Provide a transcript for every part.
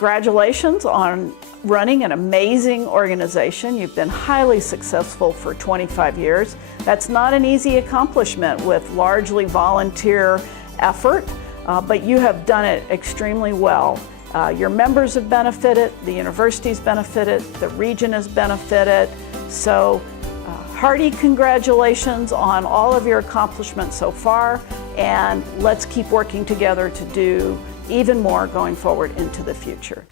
Congratulations on running an amazing organization. You've been highly successful for 25 years. That's not an easy accomplishment with largely volunteer effort, but you have done it extremely well. Your members have benefited, the university's benefited, the region has benefited. So hearty congratulations on all of your accomplishments so far, and let's keep working together to do even more going forward into the future.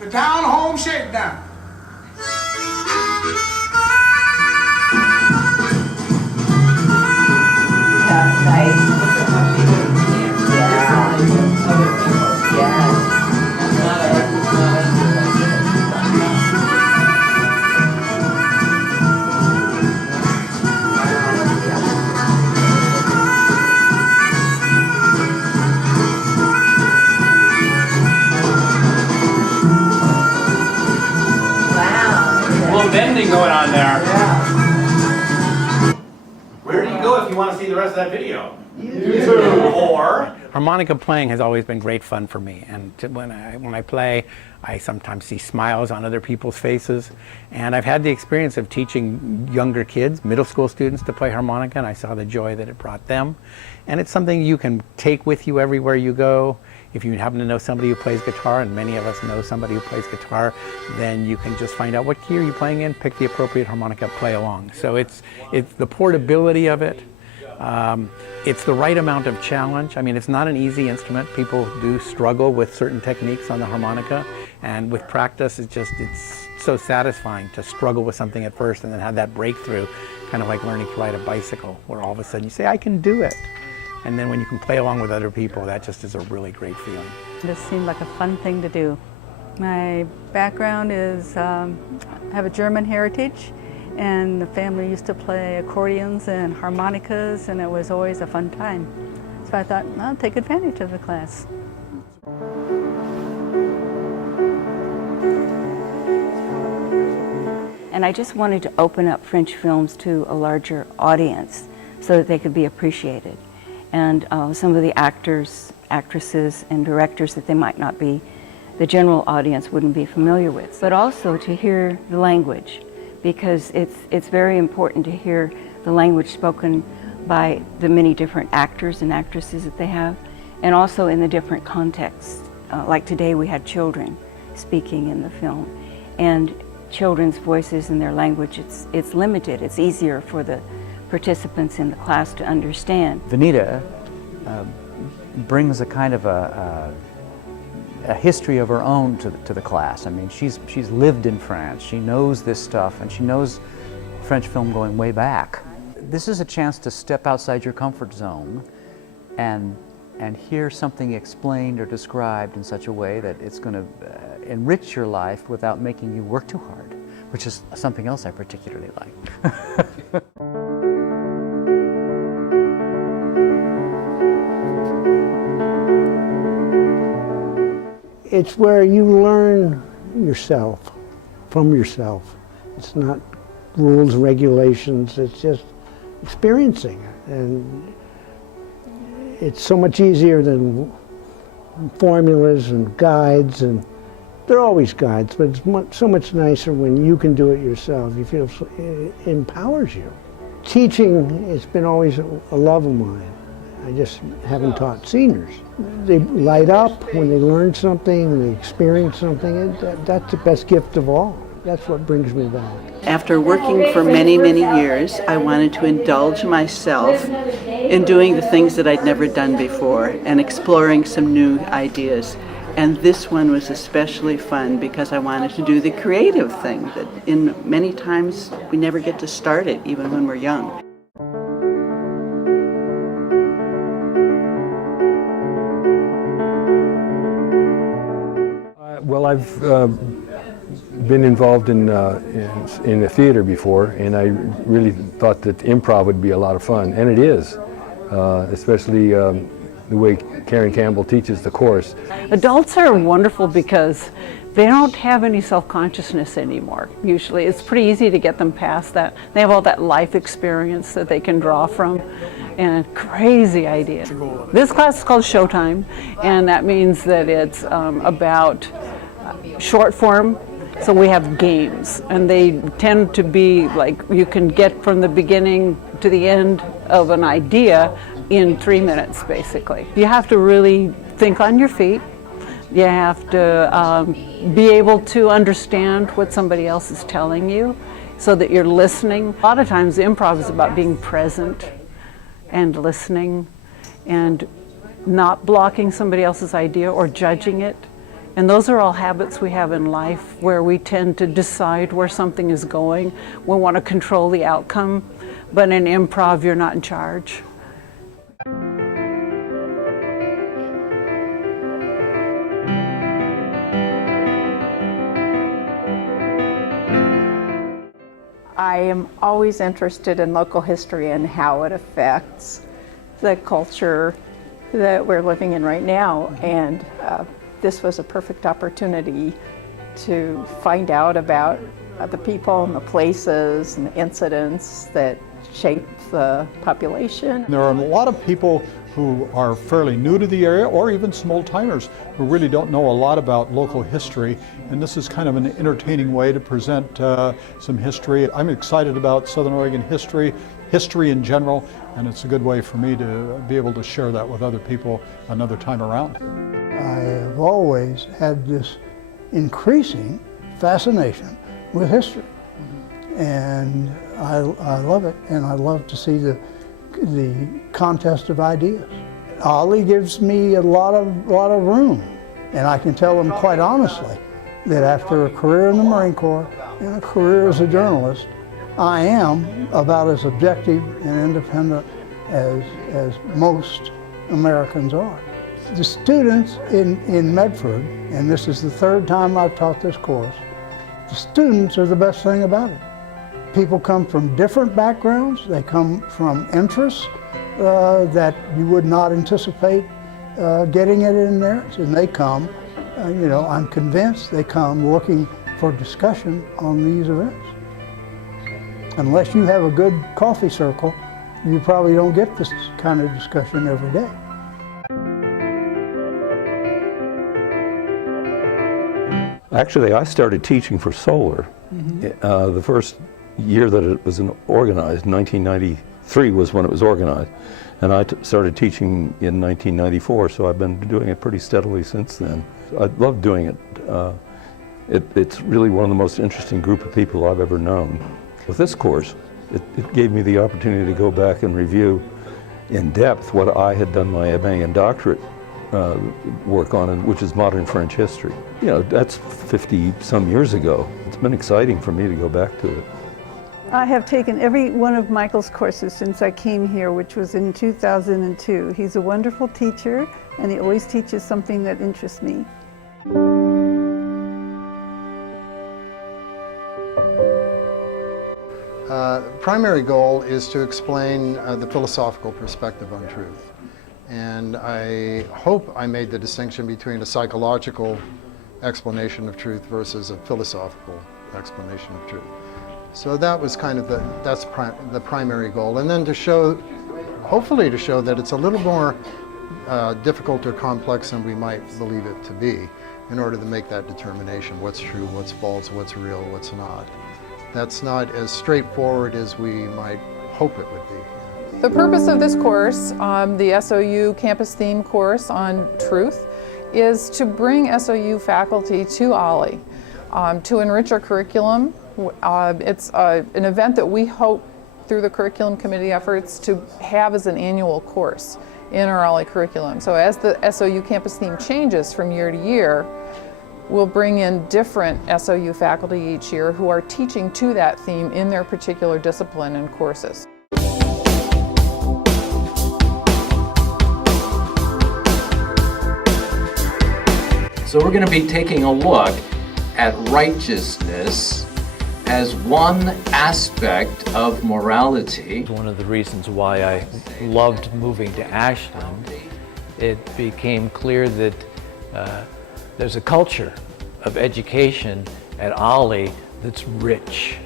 The town home shakedown. Bending going on there. Yeah. Where do you go if you want to see the rest of that video? YouTube. Or harmonica playing has always been great fun for me, and when I play, I sometimes see smiles on other people's faces, and I've had the experience of teaching younger kids, middle school students, to play harmonica, and I saw the joy that it brought them. And it's something you can take with you everywhere you go. If you happen to know somebody who plays guitar, and many of us know somebody who plays guitar, then you can just find out what key are you playing in, pick the appropriate harmonica, play along. So it's the portability of it. It's the right amount of challenge. I mean, it's not an easy instrument. People do struggle with certain techniques on the harmonica, and with practice, it's so satisfying to struggle with something at first and then have that breakthrough, kind of like learning to ride a bicycle, where all of a sudden you say, I can do it. And then when you can play along with other people, that just is a really great feeling. This seemed like a fun thing to do. My background is, I have a German heritage, and the family used to play accordions and harmonicas, and it was always a fun time. So I thought, I'll take advantage of the class. And I just wanted to open up French films to a larger audience so that they could be appreciated. And some of the actors, actresses, and directors that they might not be, the general audience wouldn't be familiar with. But also to hear the language, because it's very important to hear the language spoken by the many different actors and actresses that they have, and also in the different contexts. Like today we had children speaking in the film, and children's voices and their language, it's limited. It's easier for the participants in the class to understand. Vanita brings a kind of a history of her own to the class. I mean, she's lived in France. She knows this stuff, and she knows French film going way back. This is a chance to step outside your comfort zone and hear something explained or described in such a way that it's going to enrich your life without making you work too hard, which is something else I particularly like. It's where you learn yourself, from yourself. It's not rules, regulations, it's just experiencing it. And it's so much easier than formulas and guides, and they're always guides, but it's so much nicer when you can do it yourself. You feel it empowers you. Teaching has been always a love of mine. I just haven't taught seniors. They light up when they learn something, when they experience something. That's the best gift of all. That's what brings me back. After working for many, many years, I wanted to indulge myself in doing the things that I'd never done before and exploring some new ideas. And this one was especially fun because I wanted to do the creative thing that in many times we never get to start it, even when we're young. Well, I've been involved in the theater before, and I really thought that improv would be a lot of fun, and it is, especially the way Karen Campbell teaches the course. Adults are wonderful because they don't have any self-consciousness anymore. Usually it's pretty easy to get them past that. They have all that life experience that they can draw from, and crazy ideas. This class is called Showtime, and that means that it's about short form. So we have games, and they tend to be like you can get from the beginning to the end of an idea in 3 minutes, basically. You have to really think on your feet. You have to be able to understand what somebody else is telling you so that you're listening. A lot of times improv is about being present and listening and not blocking somebody else's idea or judging it. And those are all habits we have in life where we tend to decide where something is going. We want to control the outcome, but in improv, you're not in charge. I am always interested in local history and how it affects the culture that we're living in right now. And this was a perfect opportunity to find out about the people and the places and the incidents that shape the population. There are a lot of people who are fairly new to the area, or even some old timers who really don't know a lot about local history, and this is kind of an entertaining way to present some history. I'm excited about Southern Oregon history in general, and it's a good way for me to be able to share that with other people another time around. I have always had this increasing fascination with history, and I love it, and I love to see the contest of ideas. OLLI gives me a lot of room, and I can tell them quite honestly that after a career in the Marine Corps and a career as a journalist, I am about as objective and independent as most Americans are. The students in Medford, and this is the third time I've taught this course, the students are the best thing about it. People come from different backgrounds, they come from interests that you would not anticipate getting it in there, and they come, I'm convinced they come looking for discussion on these events. Unless you have a good coffee circle, you probably don't get this kind of discussion every day. Actually, I started teaching for SOLIR. The first year that it was organized, 1993 was when it was organized, and I started teaching in 1994, so I've been doing it pretty steadily since then. I love doing it. It's really one of the most interesting group of people I've ever known. With this course, it gave me the opportunity to go back and review in depth what I had done my MA and doctorate work on, which is modern French history. That's 50-some years ago. It's been exciting for me to go back to it. I have taken every one of Michael's courses since I came here, which was in 2002. He's a wonderful teacher, and he always teaches something that interests me. Primary goal is to explain the philosophical perspective on truth. And I hope I made the distinction between a psychological explanation of truth versus a philosophical explanation of truth. So that was kind of the primary goal. And then to show, hopefully to show that it's a little more difficult or complex than we might believe it to be in order to make that determination, what's true, what's false, what's real, what's not. That's not as straightforward as we might hope it would be. The purpose of this course, the SOU campus theme course on truth, is to bring SOU faculty to OLLI. to enrich our curriculum. It's an event that we hope through the curriculum committee efforts to have as an annual course in our OLLI curriculum. So as the SOU campus theme changes from year to year, we'll bring in different SOU faculty each year who are teaching to that theme in their particular discipline and courses. So we're going to be taking a look at righteousness as one aspect of morality. One of the reasons why I loved moving to Ashland, it became clear that there's a culture of education at OLLI that's rich.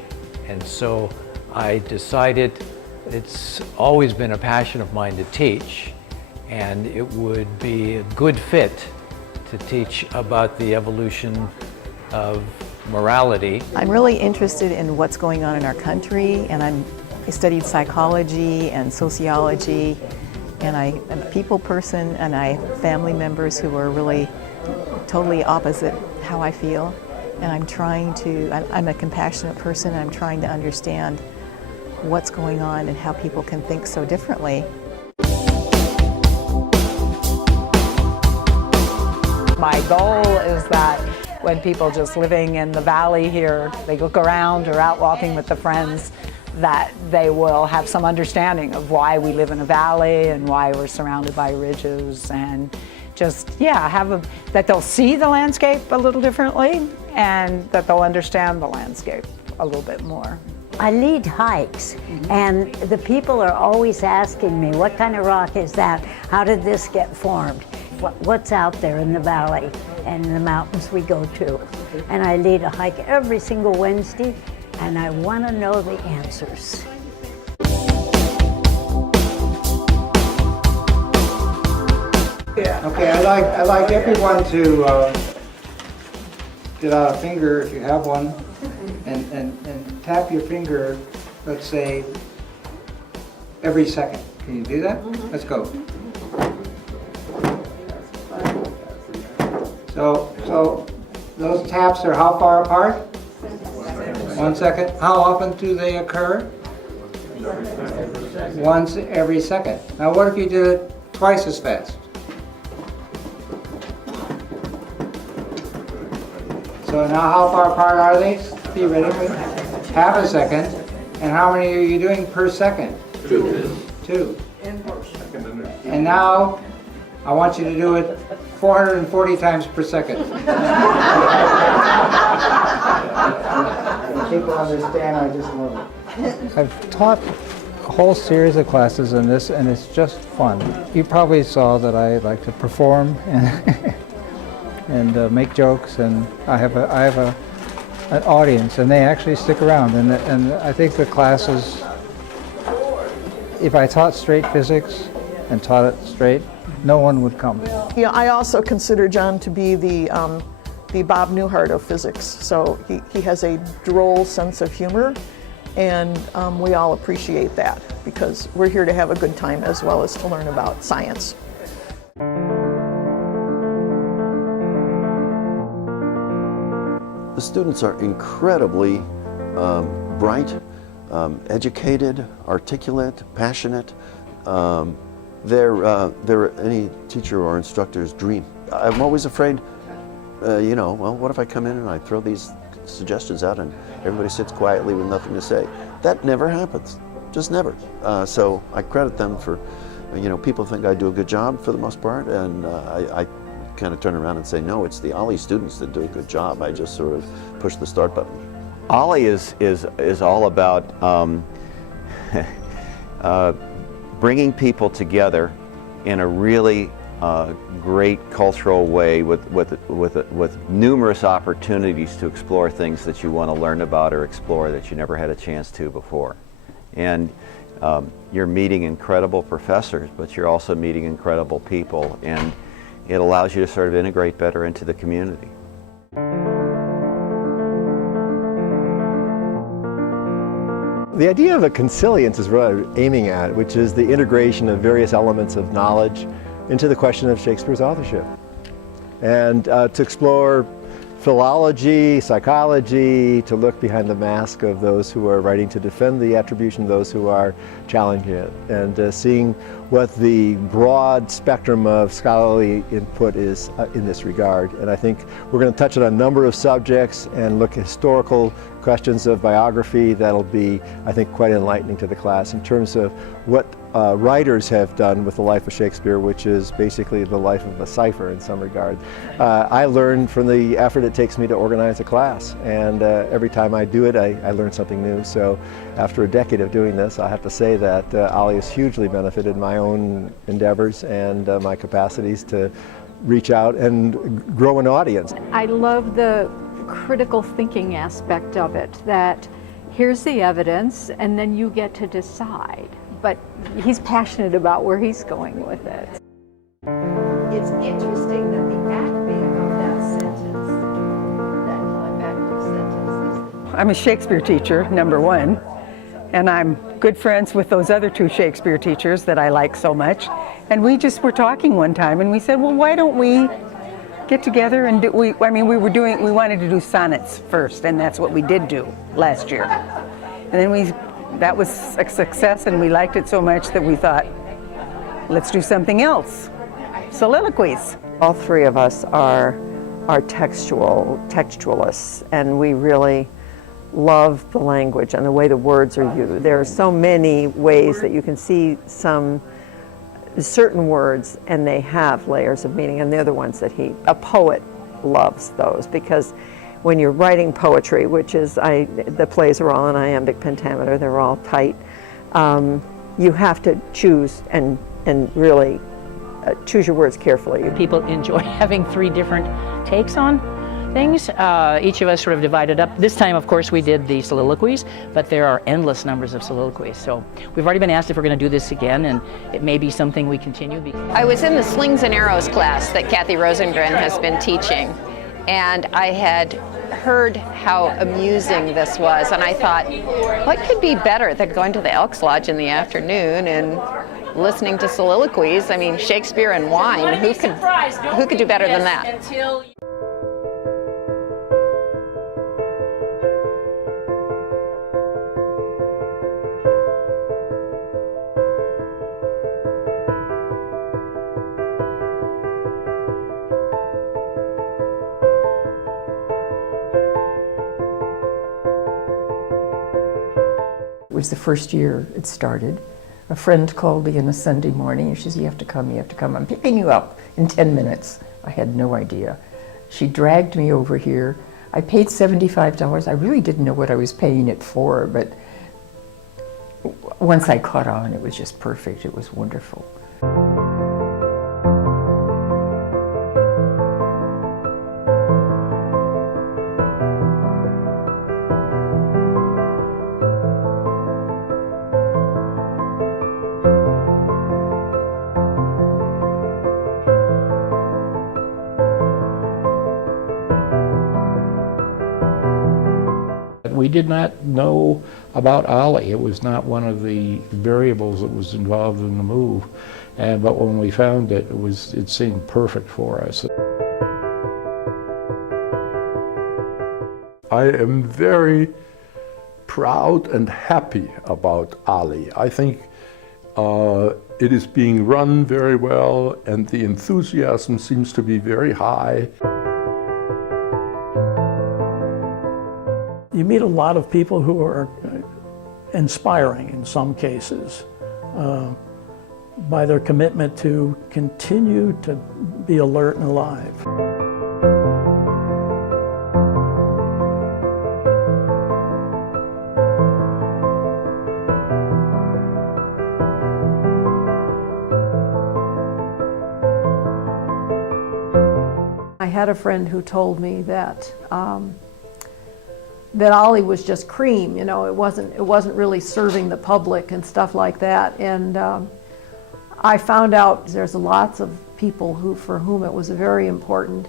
And so I decided it's always been a passion of mine to teach, and it would be a good fit to teach about the evolution of morality. I'm really interested in what's going on in our country, and I studied psychology and sociology, and I'm a people person, and I have family members who are really totally opposite how I feel. And I'm a compassionate person, and I'm trying to understand what's going on and how people can think so differently. My goal is that when people just living in the valley here, they look around or out walking with the friends, that they will have some understanding of why we live in a valley and why we're surrounded by ridges, and just, yeah, that they'll see the landscape a little differently and that they'll understand the landscape a little bit more. I lead hikes, and the people are always asking me, what kind of rock is that? How did this get formed? What's out there in the valley and the mountains we go to? And I lead a hike every single Wednesday, and I want to know the answers. Okay, I'd like everyone to get out a finger if you have one, and tap your finger, let's say, every second. Can you do that? Let's go. So those taps are how far apart? 1 second. How often do they occur? Once every second. Now what if you did it twice as fast? So now how far apart are they? Theoretically? Half a second. And how many are you doing per second? 2. And now I want you to do it 440 times per second. People understand, I just love it. I've taught a whole series of classes in this, and it's just fun. You probably saw that I like to perform and make jokes, and I have an audience, and they actually stick around. And I think the classes, if I taught straight physics and taught it straight, no one would come. Yeah, I also consider John to be the Bob Newhart of physics. So he has a droll sense of humor, and we all appreciate that because we're here to have a good time as well as to learn about science. The students are incredibly bright, educated, articulate, passionate. They're any teacher or instructor's dream. I'm always afraid, well, what if I come in and I throw these suggestions out and everybody sits quietly with nothing to say? That never happens, just never. So I credit them for, people think I do a good job for the most part, and I kind of turn around and say, no, it's the OLLI students that do a good job. I just sort of push the start button. OLLI is all about bringing people together in a really great cultural way with numerous opportunities to explore things that you want to learn about or explore that you never had a chance to before. And you're meeting incredible professors, but you're also meeting incredible people, and it allows you to sort of integrate better into the community. The idea of a consilience is what I'm aiming at, which is the integration of various elements of knowledge into the question of Shakespeare's authorship. And to explore philology, psychology, to look behind the mask of those who are writing to defend the attribution of those who are challenging it, and seeing what the broad spectrum of scholarly input is in this regard. And I think we're going to touch on a number of subjects and look at historical questions of biography that'll be, I think, quite enlightening to the class in terms of what writers have done with the life of Shakespeare, which is basically the life of a cipher in some regard. I learned from the effort it takes me to organize a class, and every time I do it, I learn something new. So after a decade of doing this, I have to say that OLLI has hugely benefited my own endeavors and my capacities to reach out and grow an audience. I love the critical thinking aspect of it, that here's the evidence and then you get to decide. But he's passionate about where he's going with it. It's interesting that the acme of that sentence, that climactic sentence, is... I'm a Shakespeare teacher, number one, and I'm good friends with those other two Shakespeare teachers that I like so much. And we just were talking one time and we said, well, why don't we get together and do, we wanted to do sonnets first, and that's what we did do last year. And then that was a success, and we liked it so much that we thought, let's do something else. Soliloquies. All three of us are textualists, and we really love the language and the way the words are used. There are so many ways that you can see certain words, and they have layers of meaning, and they're the ones that a poet loves those, because when you're writing poetry, which is, the plays are all in iambic pentameter, they're all tight, you have to choose and really choose your words carefully. People enjoy having three different takes on things. Each of us sort of divided up. This time, of course, we did the soliloquies, but there are endless numbers of soliloquies. So we've already been asked if we're going to do this again, and it may be something we continue. I was in the Slings and Arrows class that Kathy Rosengren has been teaching, and I had heard how amusing this was, and I thought, what could be better than going to the Elks Lodge in the afternoon and listening to soliloquies? I mean, Shakespeare and wine, who could do better than that? It was the first year it started. A friend called me on a Sunday morning and she said, you have to come, I'm picking you up in 10 minutes. I had no idea. She dragged me over here. I paid $75. I really didn't know what I was paying it for, but once I caught on, it was just perfect. It was wonderful. We did not know about OLLI. It was not one of the variables that was involved in the move. But when we found it, it seemed perfect for us. I am very proud and happy about OLLI. I think it is being run very well, and the enthusiasm seems to be very high. You meet a lot of people who are inspiring in some cases by their commitment to continue to be alert and alive. I had a friend who told me that that OLLI was just cream, you know, it wasn't really serving the public and stuff like that. And I found out there's lots of people for whom it was very important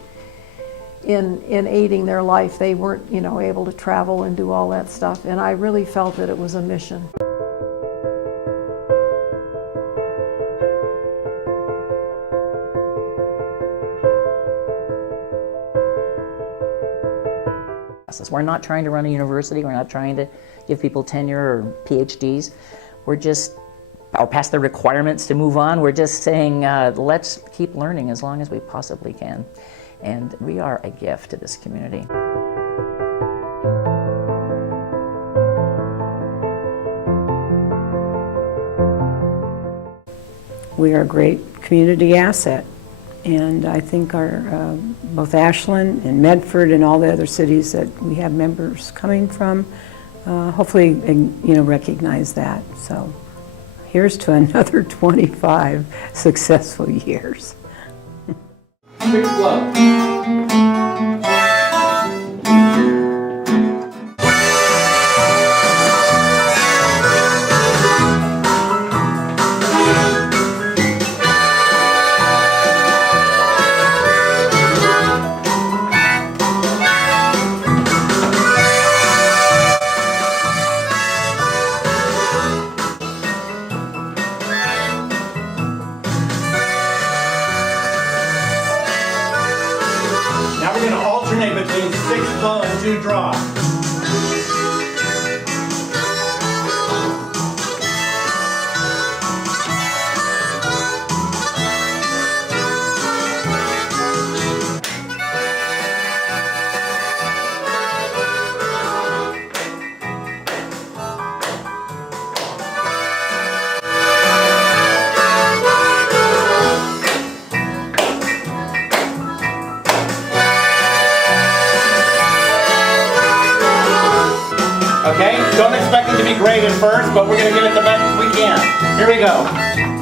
in aiding their life. They weren't, you know, able to travel and do all that stuff, and I really felt that it was a mission. process. We're not trying to run a university. We're not trying to give people tenure or PhDs. We're just, or past the requirements to move on. We're just saying, let's keep learning as long as we possibly can. And we are a gift to this community. We are a great community asset, and I think our both Ashland and Medford and all the other cities that we have members coming from hopefully recognize that. So here's to another 25 successful years. Now we're going to alternate between 6 blow and 2 draw. Okay, don't expect it to be great at first, but we're going to give it the best we can. Here we go.